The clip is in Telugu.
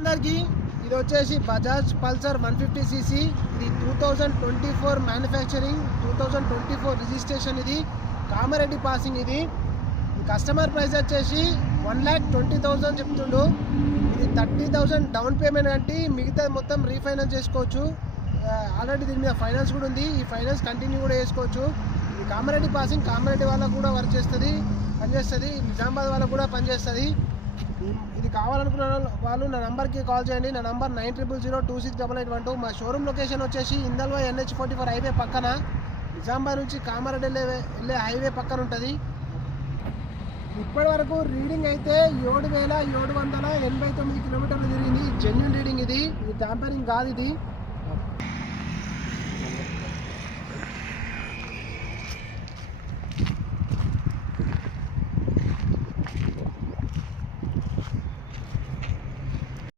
అందరికి ఇది వచ్చేసి బజాజ్ పల్సర్ 150cc. ఇది 2024 మ్యానుఫ్యాక్చరింగ్, 2024 రిజిస్ట్రేషన్. ఇది కామారెడ్డి పాసింగ్. ఇది కస్టమర్ ప్రైస్ వచ్చేసి 1,20,000 చెప్తుండు. ఇది 30,000 డౌన్ పేమెంట్ అంటే మిగతా మొత్తం రీఫైనాన్స్ చేసుకోవచ్చు. ఆల్రెడీ దీని మీద ఫైనాన్స్ కూడా ఉంది. ఈ ఫైనాన్స్ కంటిన్యూ కూడా చేసుకోవచ్చు. ఇది కామారెడ్డి పాసింగ్, కామారెడ్డి వాళ్ళకు కూడా వర్క్ చేస్తుంది, పనిచేస్తుంది. నిజామాబాద్ వాళ్ళకు కూడా పనిచేస్తుంది. ఇది కావాలనుకున్న వాళ్ళు నా నెంబర్కి కాల్ చేయండి. నా నెంబర్ 9000268812. మా షోరూమ్ లొకేషన్ వచ్చేసి ఇందల్వా NH44 హైవే పక్కన, నిజామాబాద్ నుంచి కామారెడ్డి వెళ్ళే హైవే పక్కన ఉంటుంది. ఇప్పటి వరకు రీడింగ్ అయితే 7,789 కిలోమీటర్లు తిరిగింది. Genuine reading. ఇది ట్యాంపరింగ్ కాదు. ఇది